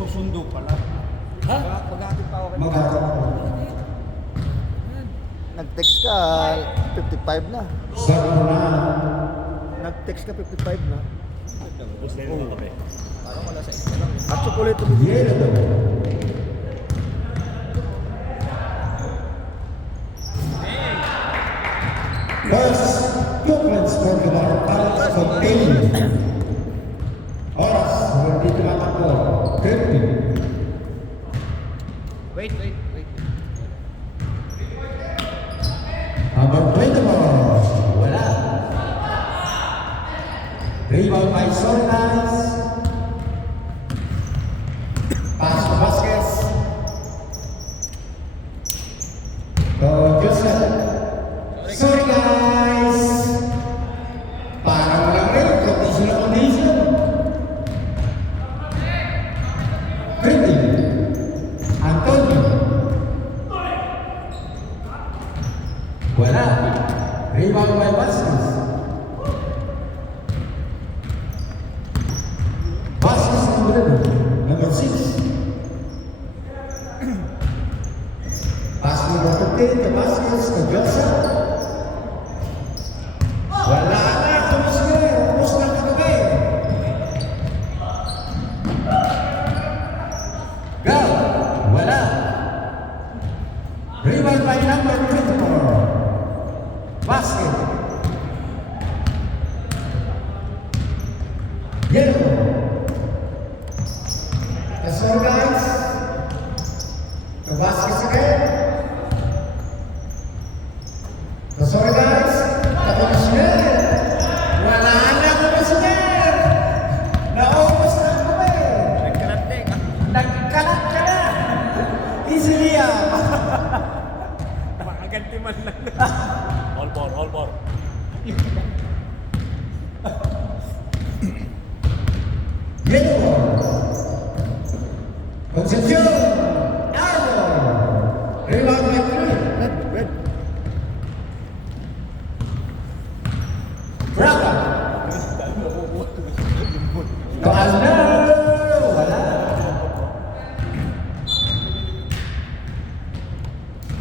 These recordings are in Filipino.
Susundo pala. Ha? Mag-aatid pa ako kayo. Mag-aatid pa. Nag-text ka, 55 na. Sarap na. Nag-text ka, 55 na. Gusto nyo ng kape? Parang wala sa isa lang. At chocolate Yelo. First, Cooklands for the Barcalas continue. Oras, hindi tumatakbo. 50. Wait. Number 24, wala. Rebound by Sornas. Pass to Vasquez. To Joseph. Sorry guys. Parang lang rin, condition. Printing. Antonio. Wala. Rebound by Vasquez. Vasquez number 6. Pass number 15 to Vasquez to Joseph. Wala na, Commissioner. Ubus na kagabi. Go. Wala. Rebound by number 24. Basket. Yellow. That's all guys. The basket again. That's all guys. The Commissioner. Wala na, Commissioner. Naubos na kami. Nagkalat ka na. Easily Makaganti man lang. All four. Yellow. Concepcion. Arno. Rebound by 3. Red. Braga. Toalna. Wala.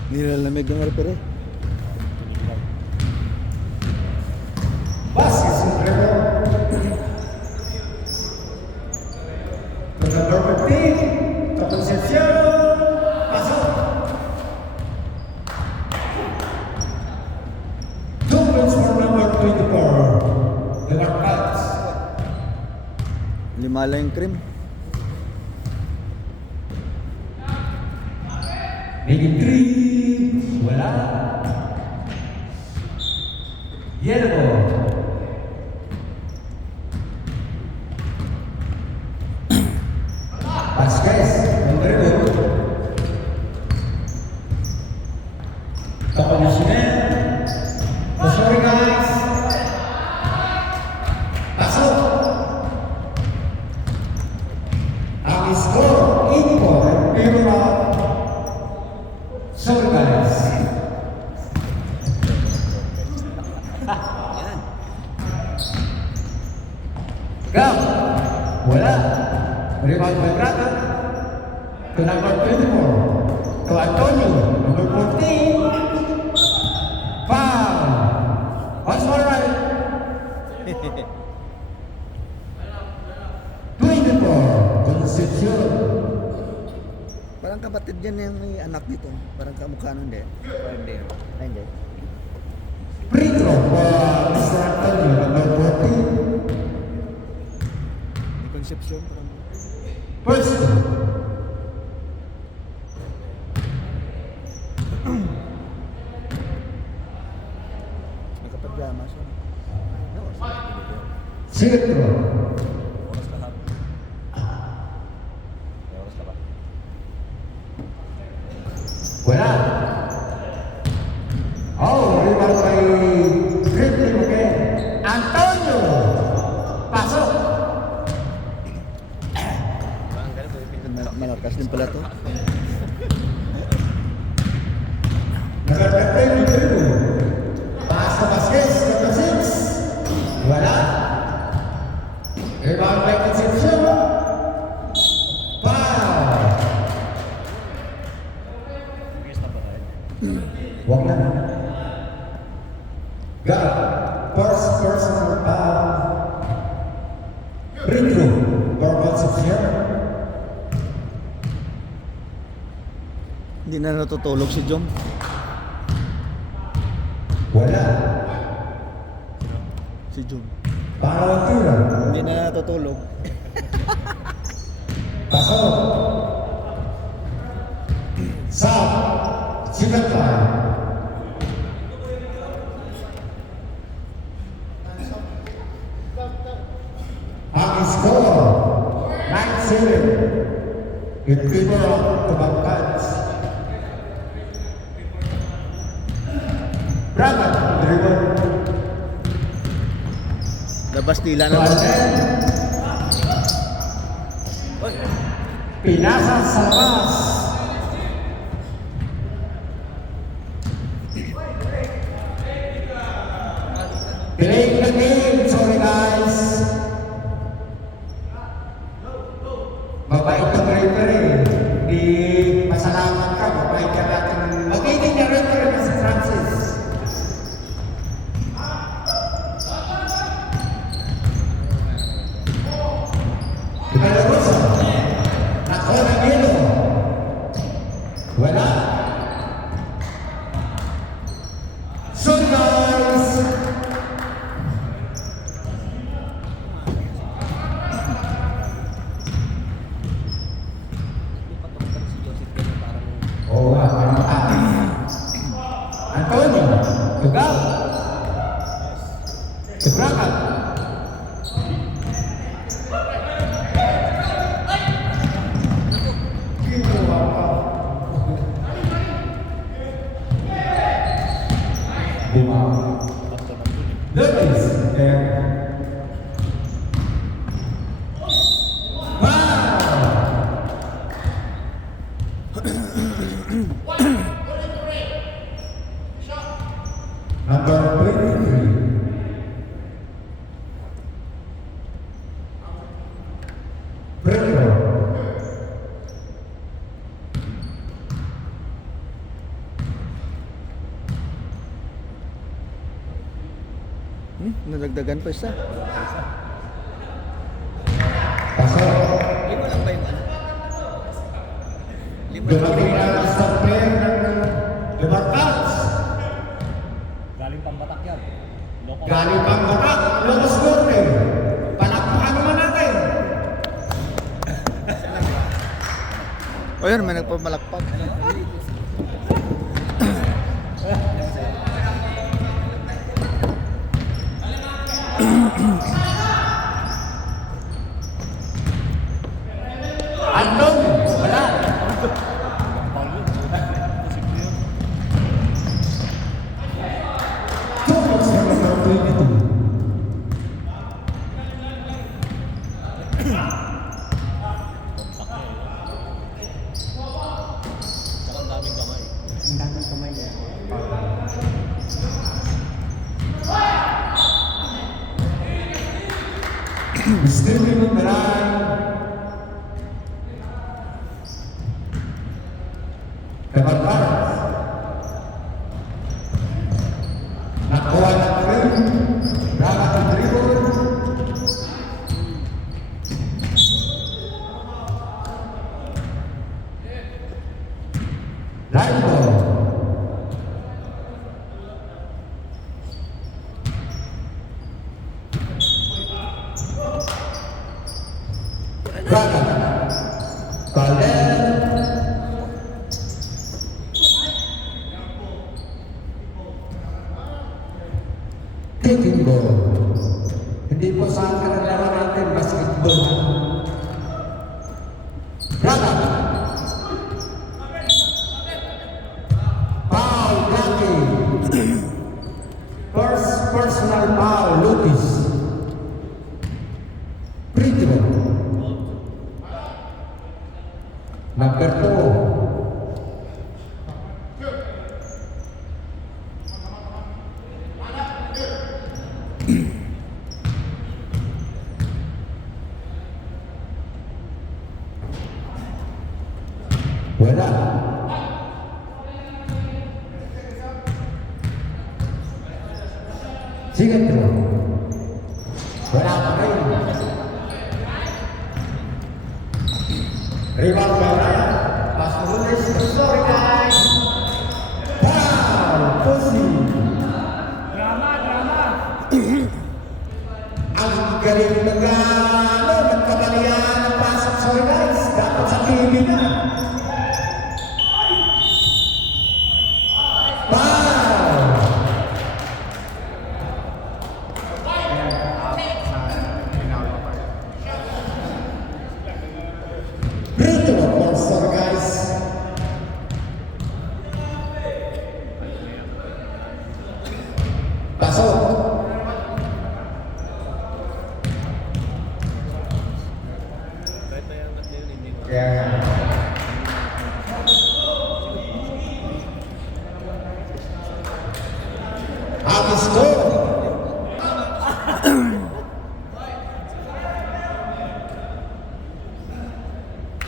Nilalamig ng referee. Vasquez yung dribble. To number 15. To Concepcion. Pasok. Two points for number 24. The Barcalas. 5 lang yung cream. Making 3. Wala. Yellow. Vasquez. Yung dribble. To Commissioner. Oh, sorry guys. Pasok. Ang score, 84. Pero sorry guys. Go. Wala. Rebound by Braga. To number 24. To Antonio. Number 14. Foul. Once more right. 24. Concepcion. Parang kapatid yan yung may anak nito. Parang kamukha nun, hindi. Hindi. Ay, hindi. Free throw for Mr. Antonio. Number 14. Concepcion. First. Nakapag-drama siya. Second throw. Oras lahat. May oras na ba? Wala. Oh, rebound by dribbling again. Antonio. Pasok. Parang ganito yung pinag- Malakas din pala to. Nagtatay yung dribble. Pass to Vasquez. Number 6. Wala. got first personal foul. Free throw for Concepcion. Hindi na natutulog si Jom. Wala. Si Jom. Pangalawang tira. Hindi na natutulog. Pasok. South. Second time. Ang score, 9-0 in favor of the Bangkans. Bragat, dribble. Labas tila na. Pinasa sa labas. Delaying the game. Sorry guys. Mabait ang referee. Di masalamat ka. Mabait ka natin. Magiting na referee na si Francis. Pinalarosa. Nako na nilo. Wala. So guys. Oo nga, parang Antonio, Tugaw. Sebrakan. Lopez. Number 23. Pedro. Nadagdagan pa isa. Pasok. Lima lang ba yung ano? Lima lang. Dumating na sa player ng The Bangkans. Galing pambatak yan. Local. Galing pang batak, Locos Norte. Palakpakan naman natin. O yun, may nagpamalakpak. Andong, wala. Tungkol sa number 22. Tsaka ang daming kamay. Still in the line. The Bangkans. Nakuha ng frame. Bragat ang dribble. Line ball. Bragat. Baler. Kicking ball. Hindi po saan ka naglaro natin basketball. Bragat. Foul, blocking. First personal foul, Lucas. Free throw. Number 2. Wala. Sige to. Wala pa rin. Rebound by Ryan. Pass to Lunes. Sorry guys. Foul. Pussy. Ang galing nagkabalian ng pasok. Sorry guys. Dapat sa TV na. Brutal monster guys. Pasok. Kahit na yung yun, hindi ko. Kaya habis ko.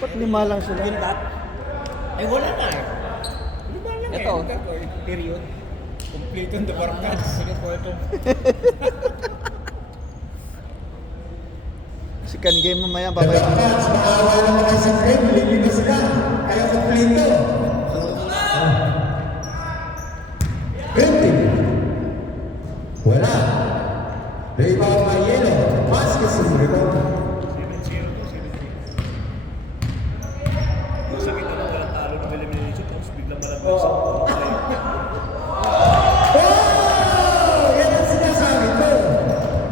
Ba't lima lang sila? Ay, wala na eh. Ito. Period. Complete on the barcade. Sige po ito. Second game mamaya, The babay. Backrats, maawa naman kayo sa Greg. Lilinis sila. Kaya kumplito. 20. Wala. Rebound by Yelo. Vasquez yung rebound. 7-0 to, 7-3. Masakit na lang walang talo ng elimination tapos biglang malaglag sa play. Oh! Yan ang sinasabi ko.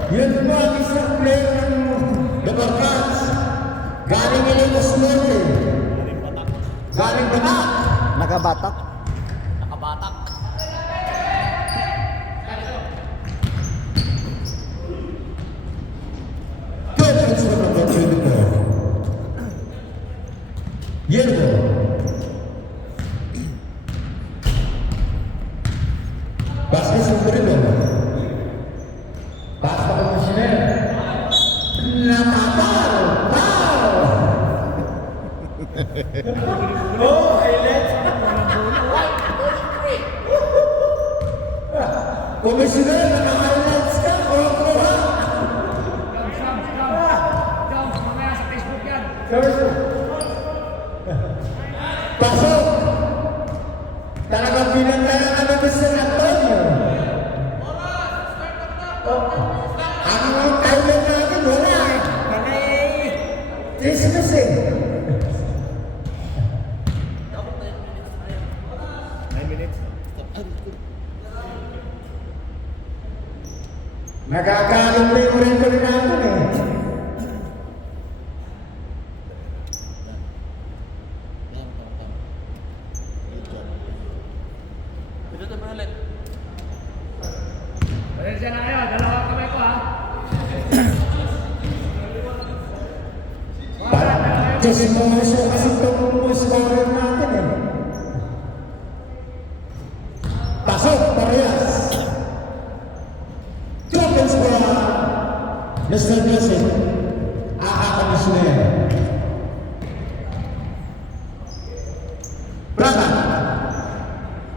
Yun po ang isang player ng The Backrats. Galing Ilocos Norte. Galing Batak. Nakabatak. Nakabatak. Perfect for number 24. Yellow. Vasquez ang dribble. Pass pa ng Chanel. Nakapal! Foul! Oh, highlights! Komisyoner, naka-highlights ka! Kuha-kuha! Pasok! Talagang pinantayan ka na ba sa Antonio? Ang Thailand natin, wala eh. Christmas eh. 9 minutes. Nagagaling pa yung record natin eh. Ito naman ulit. Pasensya na kayo, dalawang kamay ko ha. Chismoso kasi itong scorer natin eh. Pasok, parehas. Two points for Mr. Blessing. Komisyoner. Braga.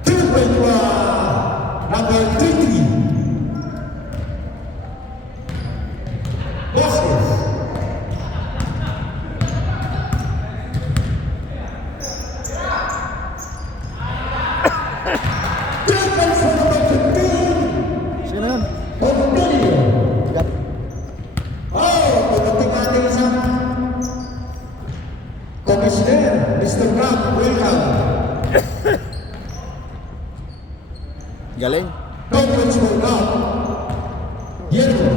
2 points for number 33. Vasquez. Sino yun? Pompilio. Yap. Oh, pagdating natin isang Commissioner, Mr. Rob, welcome. Galing. Conference for Rob. Yellow.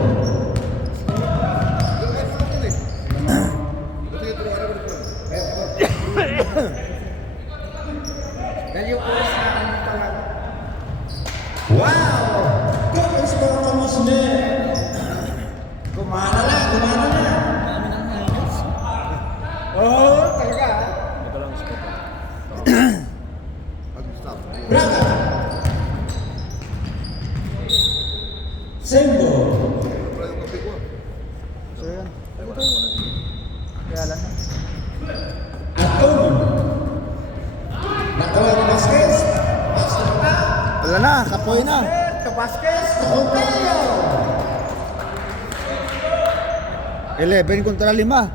Wow! Conference for Commissioner. Kumana na, kumana na. Oh, talaga. Ito lang score. Braga. Sembo. So yun. Kaya lang na. Antonio. Natawa ni Vasquez. Master na. Wala na, kapoy na. Vasquez. Pompeo. 11 kontra 5.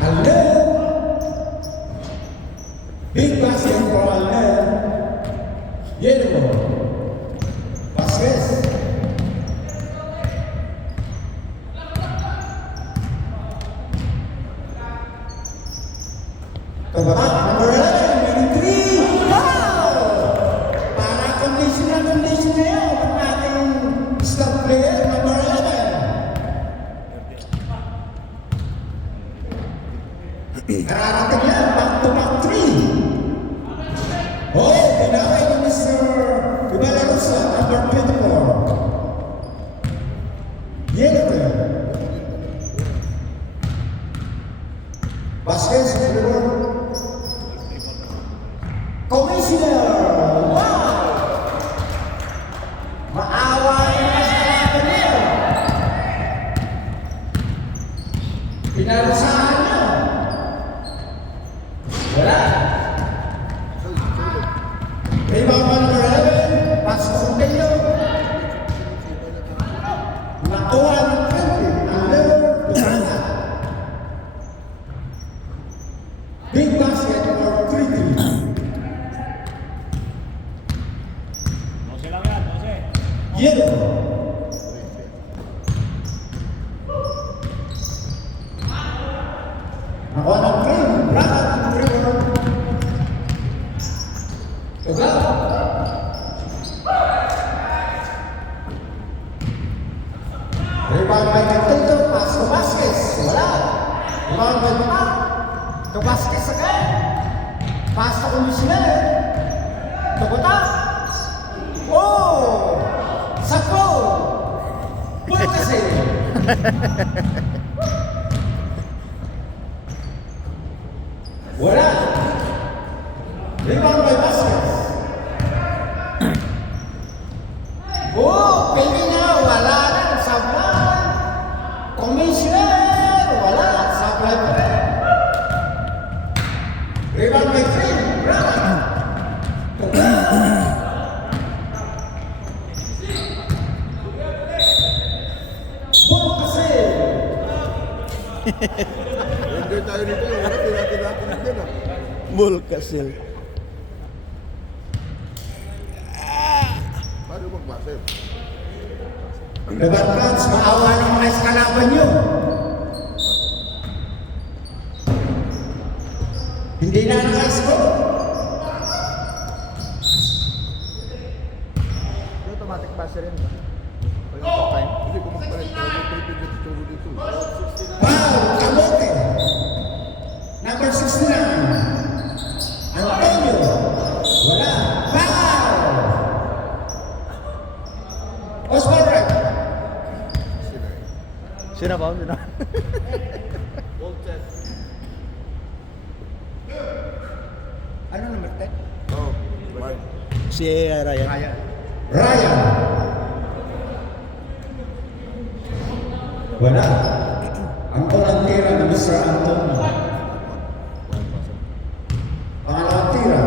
Alner. Big basket for Alner. Yellow. Vasquez. Tabata, number 11, 23. Wow! Para condition na yun ang ating star player, number 11. Kararating yan, back to back 3. Oh, pinaway ni Mr. Ibalarosa, number 24. Yellow player. Vasquez, number 1. Commissioner! Wow! Maawa naman sa kalaban niya. Pinarusahan niya. Wala. Rebound number 11, Pastor Sotelio. Nakuha ng 20, ang level Dupana. Big basket or 3-3. Jose lang yan, Jose. Yellow. Nakuha ng green. Rakat ng river. Tugal. Rebound by Cantito. Pass to Vasquez. Wala. Rebound by Bata. To Vasquez again. Pass to Commissioner. To Bata. Oh! Sakto! Puro kasi! Wala! Rebound by Vasquez. Oh! Pwede na! Wala na! Sablay! Commissioner! Wala! Sablay pa rin! Rebound by Green! Bravo! Ball kasi! Hindi tayo dito yung oras, hindi natin din ah. Bulkasil. Paano magbasa yun? Lebarkans, maawa ng mga eskalaban nyo. Hindi na naka-score. Automatic passer yan ba? O yung top time? Hindi ko magpalit. Parang may 3 minutes to dito. Wow, Camote. Number 69. Antonio. Wala. Foul. Osman Red. Sino ba? Sino? Ano number 10? Oh, right. Si Ryan. Ryan. Wala. Ang unang tira ni Mr. Antonio. Pangalawang tira.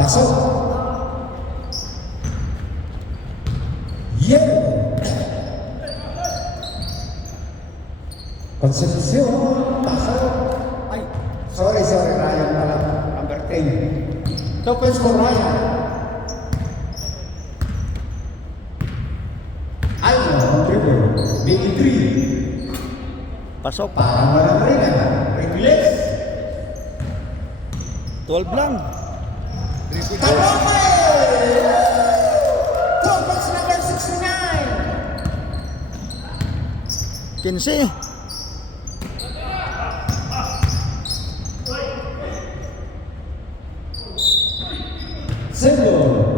Pasok. Yellow. Concepcion. Pasok. Ay, sorry, Ryan pala. Number 10. Topens for Ryan. Alno, dribble. Big 3. Pasok. Parang walang rin Release. 12 lang. Tarope! Topens number 69. 15. Symbol.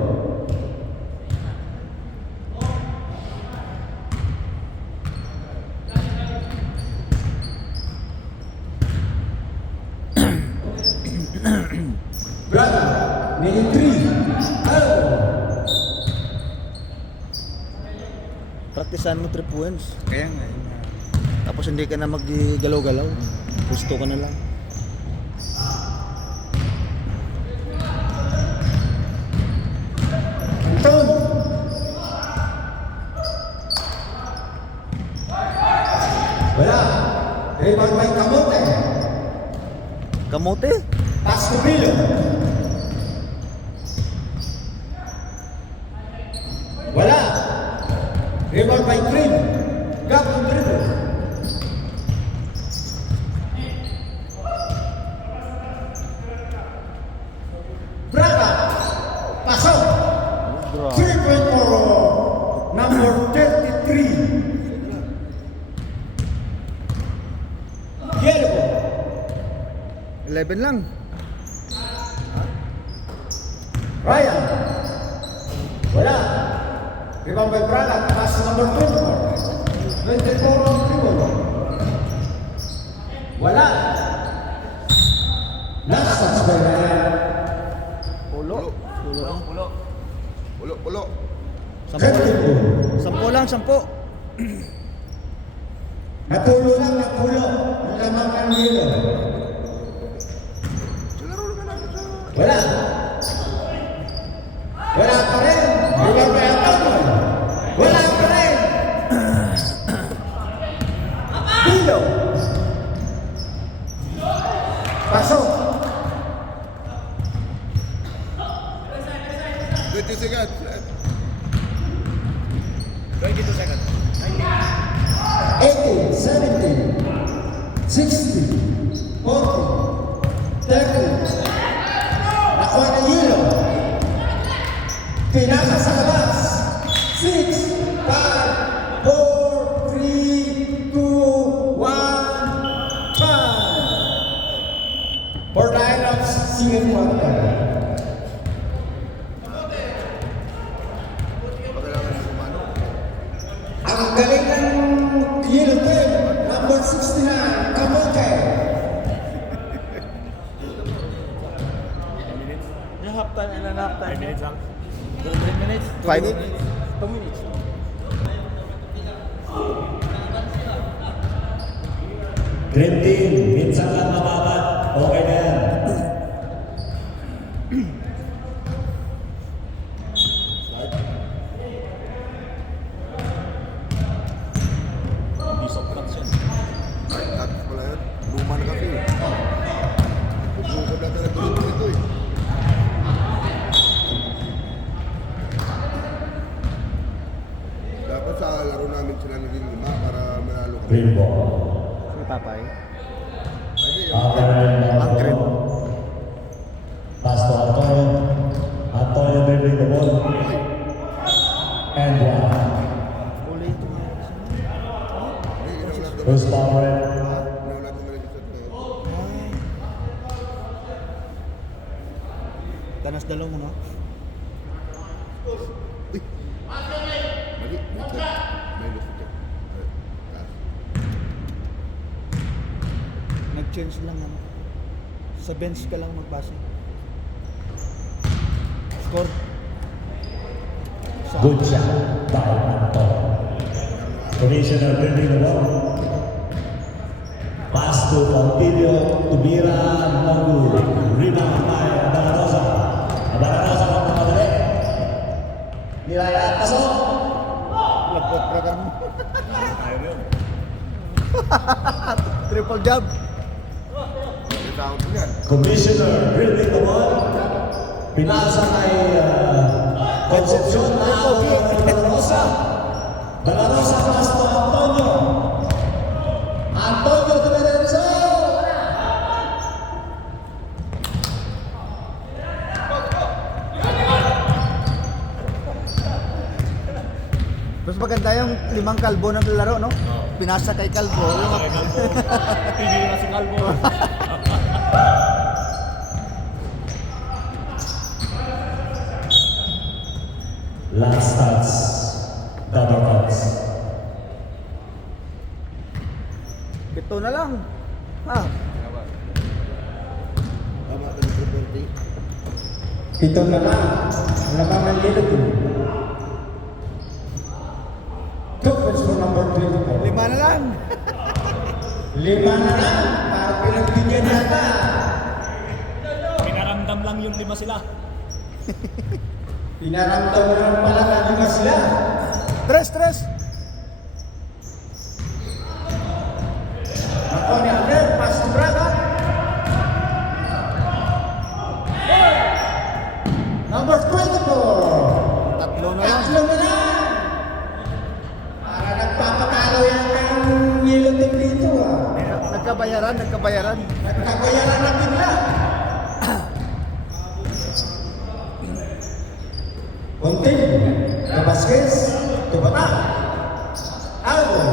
Brother, minute 3. Oh. Praktisan mo 3 points. Kaya nga. Tapos hindi ka na maggalaw-galaw. Gusto ka na lang. Rebound by Camote. Kamote? Pascubillo. Wala. Rebound by Cream. Gap on dribble. Braga. Pasok. 3-point for number 33. Yellow. 11 lang. Ryan. Wala. Rebound by Braga. Pass number 24. 24 on dribble. Wala. Last touch by Ryan. Pulo. Pulo. Sampo lang, sampo. Natulo lang, natulo. Ang lamang ng yelo. Laro naman natin sa... Wala. Wala pa rin. Rebound by Antonio. Wala pa rin. Pilo. Pasok. 20 seconds. 22 seconds. 18, 17, 16, 40, 30. Nakuha ng yelo. Pinasa sa labas. 6, 5, 4, 3, 2, 1, 5. For the Inox, single quarter. Pagkailangan ng kumano. Ang galing ng yellow team, number 69, Camote. Yung half time, ilan half time? 5 minutes lang. 3 minutes? 5. 2 minutes. Green team, minsan lang mababat. Okay na yan. Hindi sobrang yan. Ay, dapat pala yun. Luma na kasi. Bukod na talaga ito eh. Dapat sa laro namin sila naging 5 para manalo kami. Green ball. Si Papay. Ay, di, Ang green. Pass to Antonio. Antonio dribbling the ball. And one. Uli ito nga. Who's power? Nawala ko mali sa Kanas dalaw mo, no? Mali, may check. May loss check. Ay, taas. Nag-change lang ano. Sa bench ka lang magbase. Score. Good shot by Antonio. Commissioner dribbling the ball. Pass to Pompilio, Tubira, Magu. Rebound by Balarosa. Balarosa ang mamadali. Nilaya, pasok. Lapot program mo. Ayaw yun. Triple job. May sound ko yan. Commissioner dribbling the ball. Pinasa kay Concepcion na Balarosa. Balarosa pass to Antonio. Antonio Dimerenzo. Mas maganda yung 5 kalbo na laro, no? Pinasa kay kalbo. Yung Kay Calvo. Tigil na si Calvo. Last touch. Double touch. Pito na lang. Ha? Tama ka ng property. Ito na lang. Labangan nila ito. Two points for number 24. 5 na lang. 5 na lang. Para pinagbigyan yata. Pinaramdam lang yung 5 sila. Pinaramdam mo naman pala na 5 sila. Tres. Mga Tony Alder, pass to Braga. Number 24. Tatlo na lang. Tatlo na lang. Para nagpapatalo yan ng yellow team dito ah. Nagkabayaran. Nagkabayaran na bigla. Konting, Vasquez, Tubata, Alvo,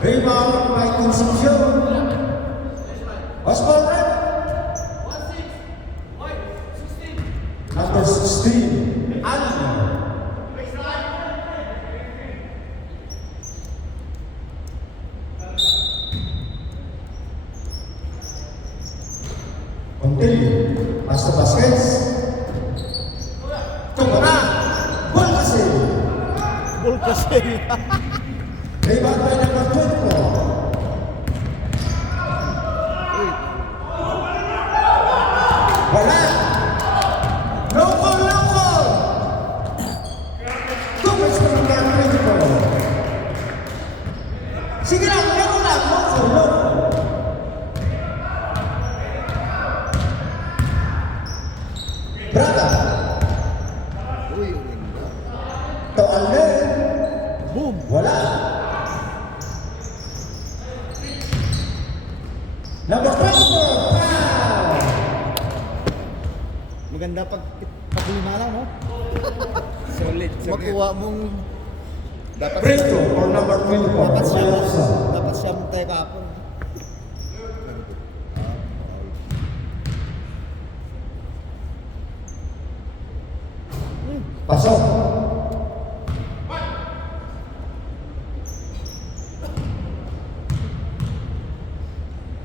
rebound by Concepcion, Osborne, number 16, Alvo. Konting, Pastor Vasquez, Tubata, Bulkasil. Bulkasil. Rebound by number 24. Wala. No call, no call. Tumas ko ng number 24. Sige lang, no call, no call, no call. Braga. Uy, ang ganda. To Alder. Boom. Wala. Number 24, foul! Maganda pag lima lang, no? Solid. Makuha mong Free throw for number 24. dapat siya Royalsa. dapat siya mong tayo kapon. Pasok.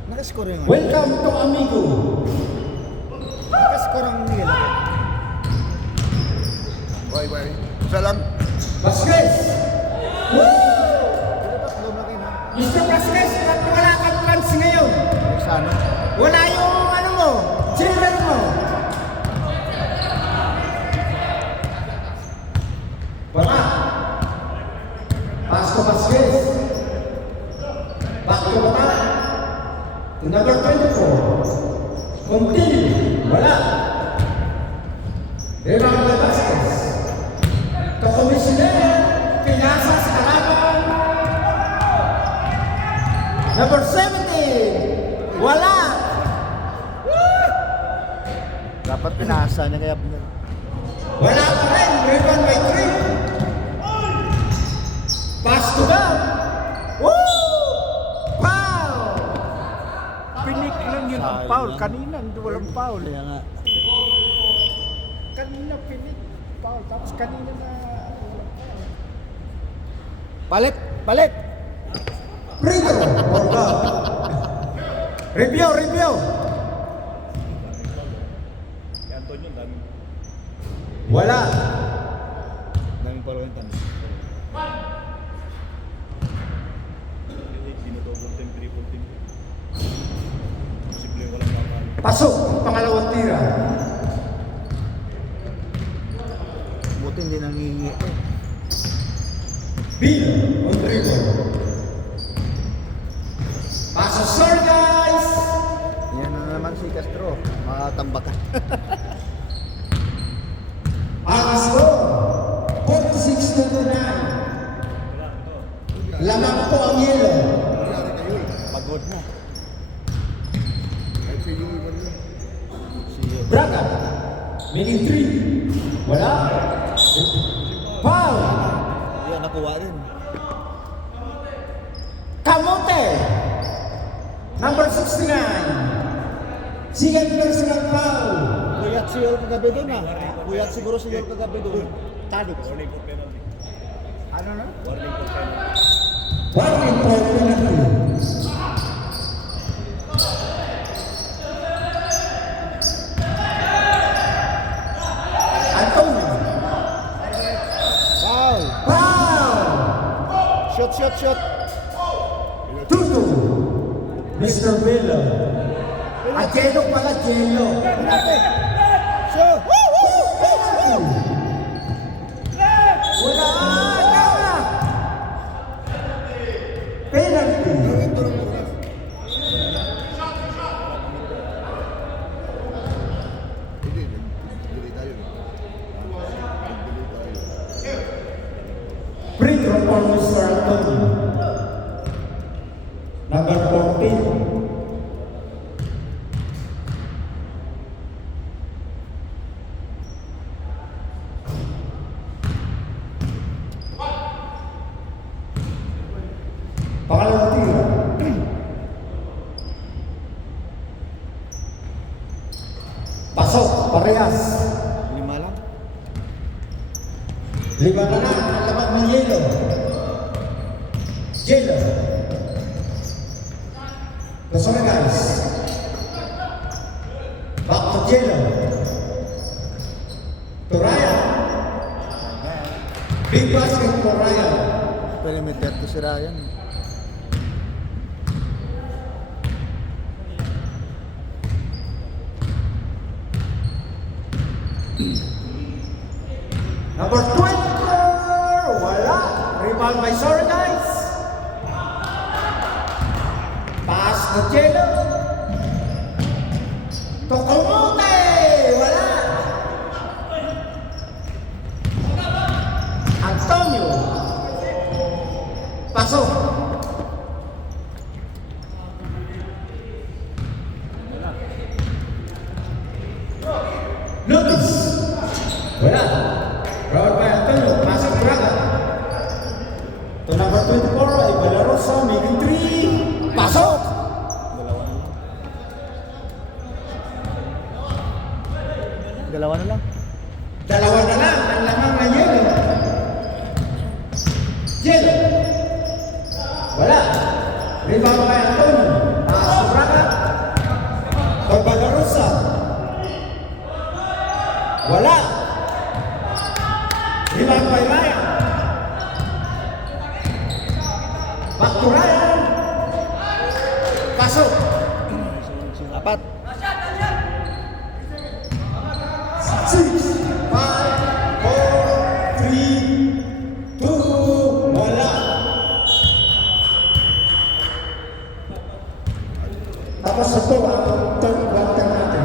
Nakascore yung Welcome to Amigo. Nakascore ang nila. Bye. Isa lang. Vasquez. Tatlo na kayo, ha? Mr. Vasquez, ba't wala kang plans ngayon? Sana. Wala yung ano mo, children mo. Wala. Pass to Vasquez. Back to Bata. To number 24. Continue. Wala. Rebound by Vasquez. To Commissioner. Pinasa sa kalaban. Number 17. Wala. Dapat pinasa niya kaya Wala pa rin. Rebound by 3. Pass to them. Woo! Foul! Pinik lang yun ang foul. Kanina, hindi walang foul. kaya nga. Kanina pinik. Foul. Tapos kanina na walang foul. Palit! Palit! Free throw. Or foul. Review. Kaya Antonio, dami. Wala. Daming paluan tanong. Dinodouble team, triple team. Posible walang nakakalo. Pasok ang pangalawang tira. Buti hindi nangingi. Bill on dribble. Paso sir guys. Yan na naman si Castro. Makatambakan. Ang score 46-29. Lamang po ang yelo. Nangyari kayo. Pagod na. Kahit si Yui man yun. Braga. Meaning 3. Wala. Foul. Yan, nakuha rin. Kamote. Number 69. Second personal foul. Kuyat siguro kagabi doon, ha? Kuyat siguro kagabi doon. Tadik. Warning for penalty. Ano na? Warning for penalty. Warning for penalty. Antonio. Foul! Foul. Shot! Tutu. Mr. Villa. Agelo pala, Gelo. Shot! Wala. Penalty. Ito lang parehas. 5 lang. 5 na lang, ang laban ng yelo. Yelo. Gusto na guys. Back to yelo. To Ryan. Big basket for Ryan. Perimeter to si Ryan. Number 24, wala. Rebound by Sorry guys. Pass to Jello. To Camote, wala. Antonio. Pasok. Notice. Wala. Robert by Antonio, pasok Braga. To number 24, ay Balarosa, making 3. Pasok! Dalawa na lang. Dalawa na lang, ang lamang na yelo. Yelo. Wala. Rebound by Antonio. Pasok Braga. To Balarosa. Wala. Rebound by Ryan. Back to Ryan. Pasok. 4. 6, 5, 4, 3, 2, wala. Tapos na po ang third quarter natin.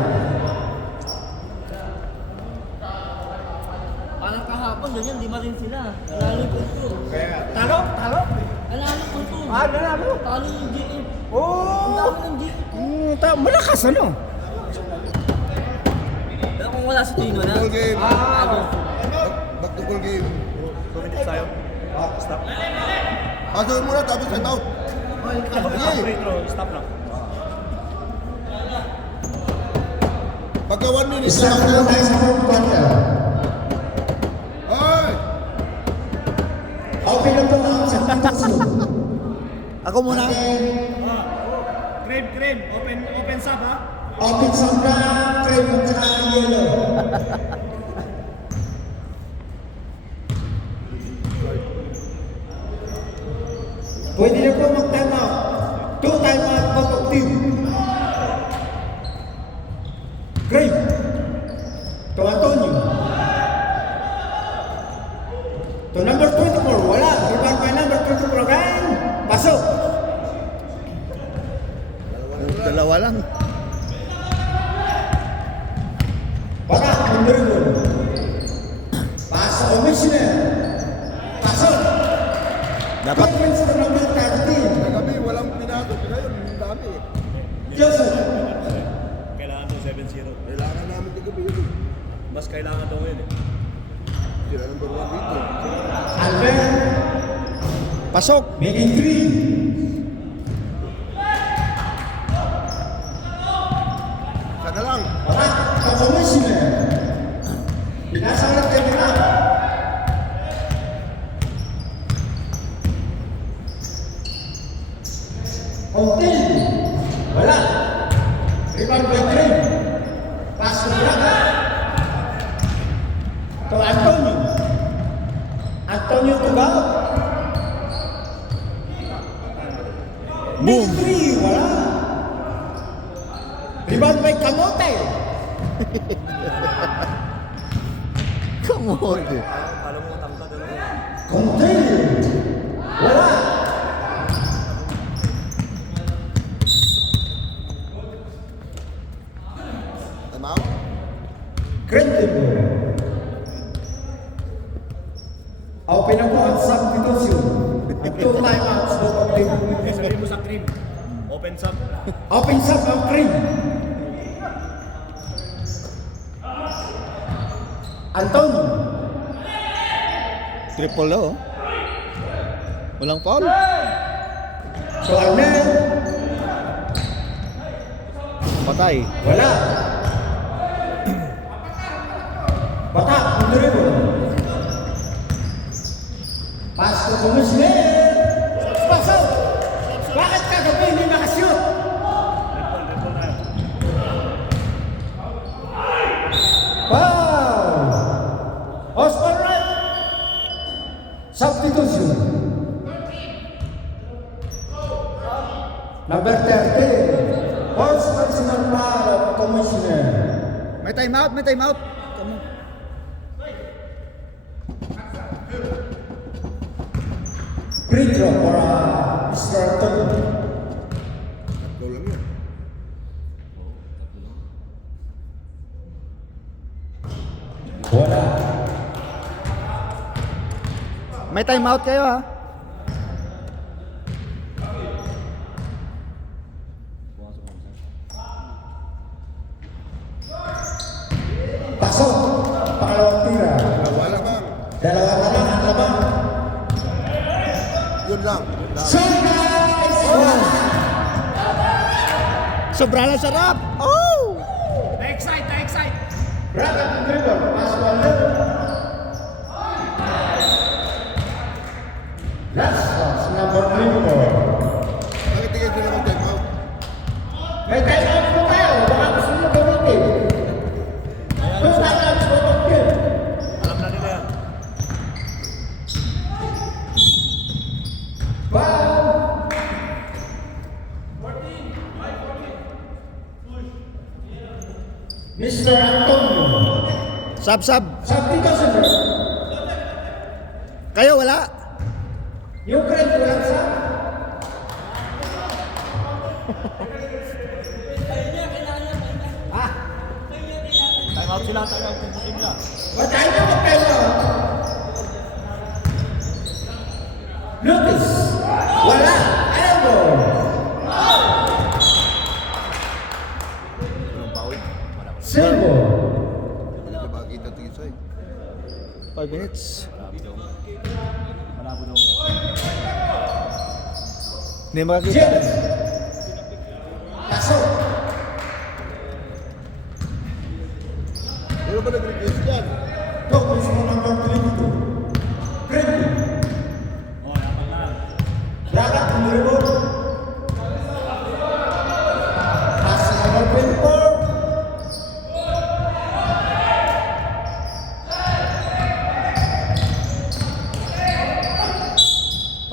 Parang kahapon, ganyan, di ba rin sila? Nanalo ko ito. Talo? Talo? Nanalo ko ito. Nanalo? Talo yung GF. Ang Oh! dami ng GF. Malakas ano? Pero kung wala si Tino na, Goal game. ano? Back to goal game. 2 minutes tayo. Stop. Pasok muna tapos time out. Free throw, stop lang. Pagka 1 minute Start na tayo sa fourth quarter. Ay! Open na po ang sa Patasu. Ako muna. Crib, open sub ha. Open sa Brown, Crave at saka Yellow. Pwede na po mag-time out. 2 time out po po team. Crave. To Antonio. To number 24, wala. Rebound by number 24 again. Pasok. Dalawa lang. Para dribble. Pasok commissioner. Pasok. Dapat Conference to number 13. Kagabi walang pinasok. Ngayon, ang dami eh. Joseph. Kailangan to 7-0. Kailangan namin kagabi yun. Mas kailangan to ngayon eh. Sila number 1 dito. Albert. pasok. Making 3. Sana lang. Para to commissioner. Pinasa ulit kayo na. Hotel. Wala. Rebound by 3. Pass to Braga. To Antonio. Antonio to go. Boom. 3. Wala. Rebound by Camote. Come on. Alam mo, tangkad ano. Continue. Wala. Time out. Credible. Open na po ang substitution. Ang 2 timeouts both of them. Sabihin mo sa crib. Open sub. Open sub ang cream. Antonio. Triple daw. Oh. Walang foul. So Arnel. Patay. Wala. Batak, dribble. Pass to Commissioner. Pasok! Bakit kagabi hindi makashoot? Foul! Oscar Wright. Substitution. Number 30. First personal foul of Commissioner. May time out, may time out. Free throw for Mr. Antonio. Tatlo lang yun. Wala. May time out kayo ha. Pasok. Pangalawang tira. Wala bang? Dalawa na lang ang labang. Yun lang. So guys! Sobra lang sarap. Oh! Na-excite! Ragat ang dribble. Pass to Alden. Last pass, number 34. Bakit tingin sila mag-time out? May time out po kayo. Baka gusto nyo gamitin. Two timeouts for the game. Alam na nila yan. Foul. Mr. Antonio. Sab. Substitution. Kayo wala. Ukraine walang sub. Time out sila, time out. Kung sila. Matay na. Lucas. Wala. Elbow. Anong foul? Silvo. Hindi ka makikita tingin sa'yo. 5 minutes. Malabo daw. Hindi makakita. James. Pasok. Meron ba nag-request yan? Focus mo number 22. Friendly. Oh, dapat na. Ragat ang dribble. Pass number 24.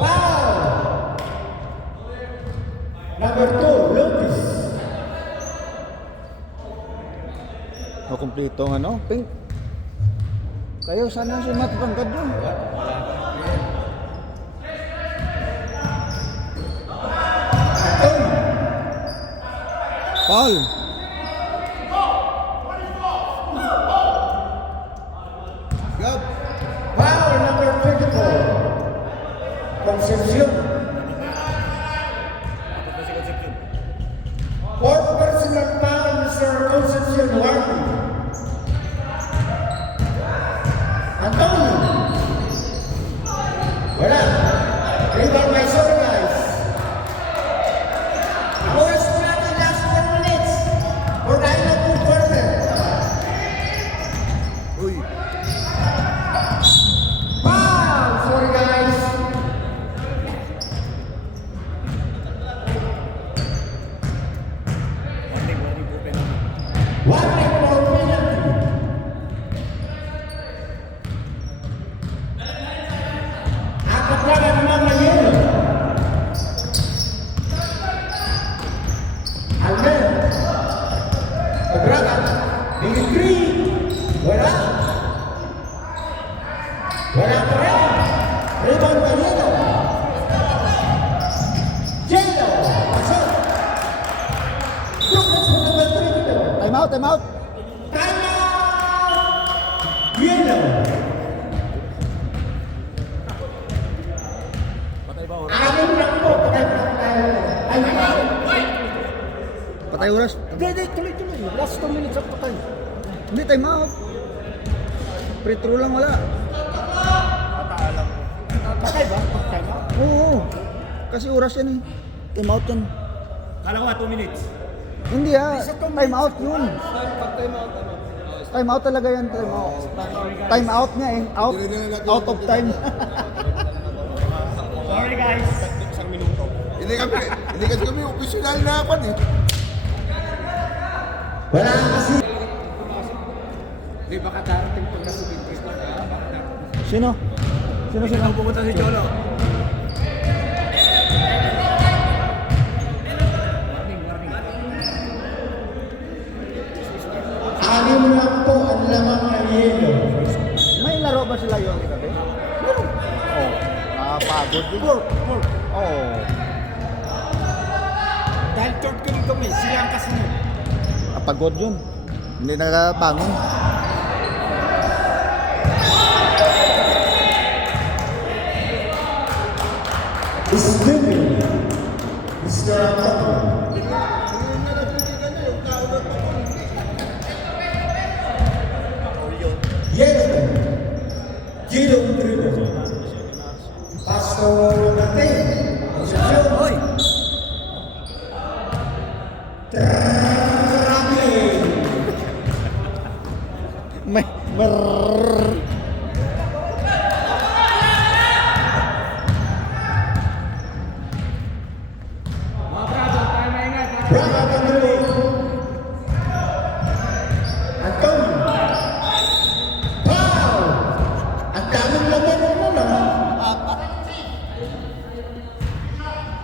Foul. Number 2, Lucas. O kumpleto ng ano, pink. Kayo sana sumat pangkad yun. Paul. Gab! Foul number 24. Concepcion. Dapat na si Concepcion. Fourth personal foul, Mr. Concepcion Warning. Antonio. Wala. Rebound by Sorgas. Oras po natin last 4 minutes. For the end of the quarter. Uy! Foul! Sorry guys. Warning po penalty. Warning for penalty. Apat lang ang mga yelo. Alden. Pagragat. Degree. Wala. Wala pa rin. Rebound by yelo. Yelo. Pasok. Lucas for number 3 dito. Time out. Time out. Yelo. Patay ba oras? Anim lang po. Patay pa tayo. Ay, Patay oras. Hindi, tuloy. Last 2 minutes up patay. Hindi, time out. Free throw lang wala. Pataalam ko. Patay ba? Patay ba? Oo. Kasi oras yan eh. Time out yan. Kala ko nga 2 minutes. Hindi ha. Time out yun. Time out talaga yan, time out. Time out nga eh. Out of time. Sorry guys. Hindi kasi kami official na pan eh. Wala kasi. Di ba katarating pag nasa Pinterest na kaya? Sino? Sino? Sino pupunta si Cholo? Anim lang po ang lamang ng yelo. May laro ba sila yung gabi? Meron. Oh, nakapagod din. Oh. Dahil short kami, sila ang kasunod. Pagod yun. Hindi nakabangon. Stupid. Mr. Antonio. Yelo. Gilo Tribo. Pastor Martin. Concepcion. Hoy! May Braga Pedro. Antonio. Pow! Ang daming laman mo na.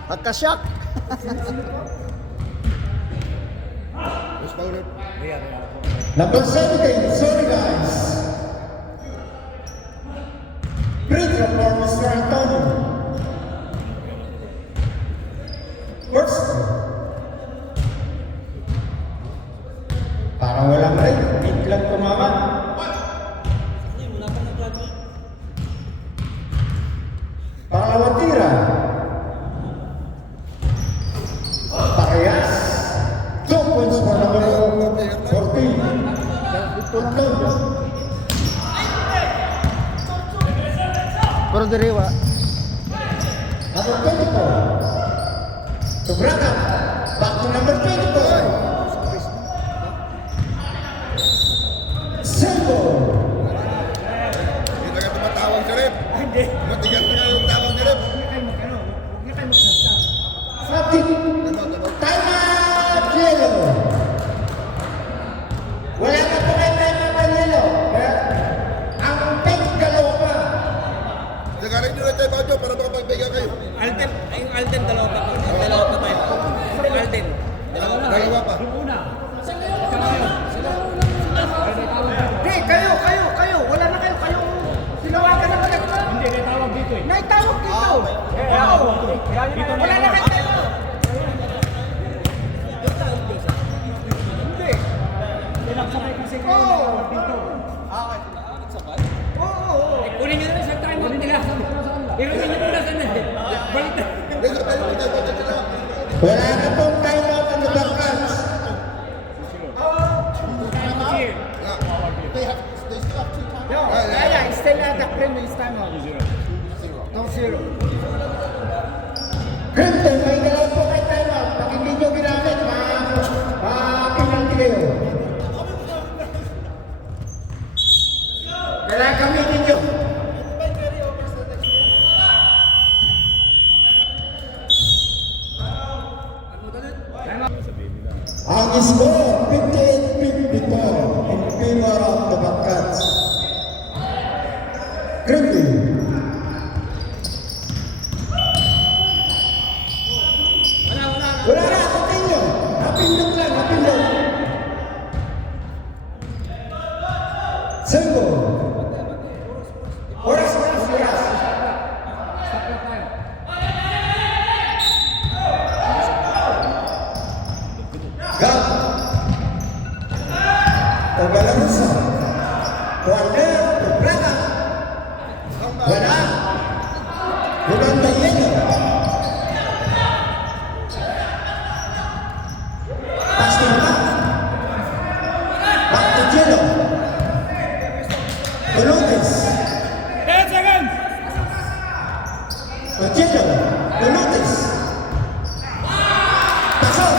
Pagka-shock. Mas paulit. Number 17, sorry guys. Free throw for Mr. Antonio. First. Parang walang rin. Biglang tumama. Pangalawang tira. Parehas. 2 points for number 14. Antonio. Pero diriwa. Number 24. To Braga. Back to number 24. Simple. Hindi na ka tumatawag sa rep. Hindi. Matigas na nga yung tawag ni rep. Huwag na kayo magsalita. Fatigue. Time out, Yelo. Wala na po kayo time out ng Yelo. Ang pink dalawa pa. Nagaling nyo na tayo ba para makapagbiga kayo? Alden, yung Alden, dalawa pa tayo. Alden. Dalawa pa. Hindi, kayo. Wala na kayo. Tinawagan na kayo. Hindi, may tawag dito eh. Naitawag dito. Wala na kayo. Hindi. Pinagsakay kasi kayo Oo. may tawag dito. Oo. Kunin nyo na sa time out nila. Irusin nyo muna sana. Balik na. Dito tayo nila. Wala na pong time out ang Barcans. Yeah, still at the previous time out. 2-0. Crimson, may dalawa po kayo time out. Pag hindi nyo ginamit, penalty kayo. Kailangan gamitin nyo. Ang score, 58-54 in favor of the Barcans. Crimson. Wala na, continue. Napindot lang, napindot. Simple. Oras. Gab. Ogalarusa. Corner to Braga. Wala. Uganda Yelo. Passing back. Back to Yelo. Pelotes. 10 seconds! To Yelo. Pelotes. Pasok.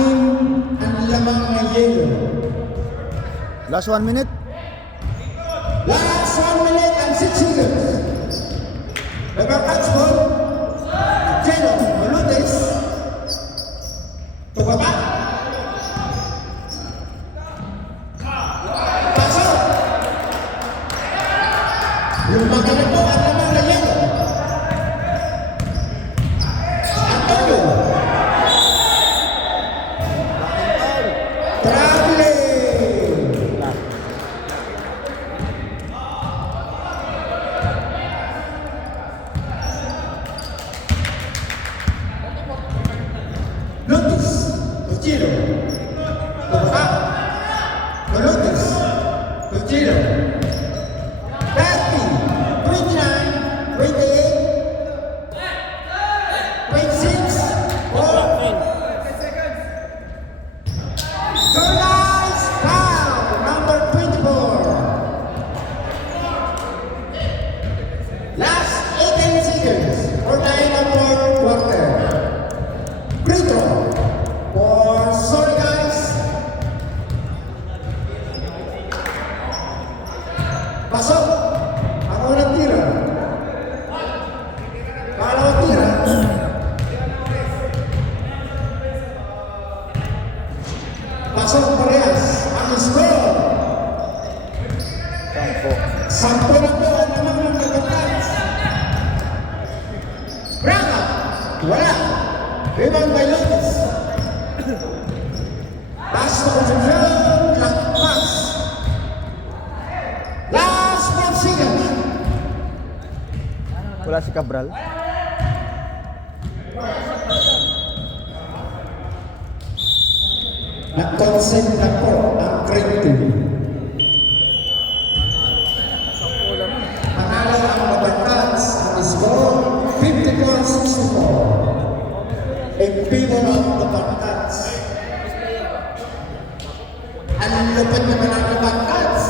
anim ang lamang na yelo. Last 1 minute. Last 1 minute and 6 seconds. The Barcats ball. Jeno Malutes. Tugaba. Pasok. Lumagan na po ang lamang na yelo. Antonio. Traveling. Lotus, Tujiro, Tugaba, Lotus, Tujiro, 30, 29, 28, 26, 4, Sunrise foul, number 24. Last 18 seconds for the end of fourth quarter. Free throw for sorry guys. Pasok. Ang unang tira. Pangalawang tira. Pasok parehas. Ang score. Sampo na po ang naman ng nagkatans. Braga. Wala. Rebound by Lotus. Pass to Concepcion. Pass. Last 4 seconds. Wala si Cabral. Nag-consent na po ang Green Team. Panalo ang Mabantats ang score 54-64. In favor of the Mabantats. Ang lupit na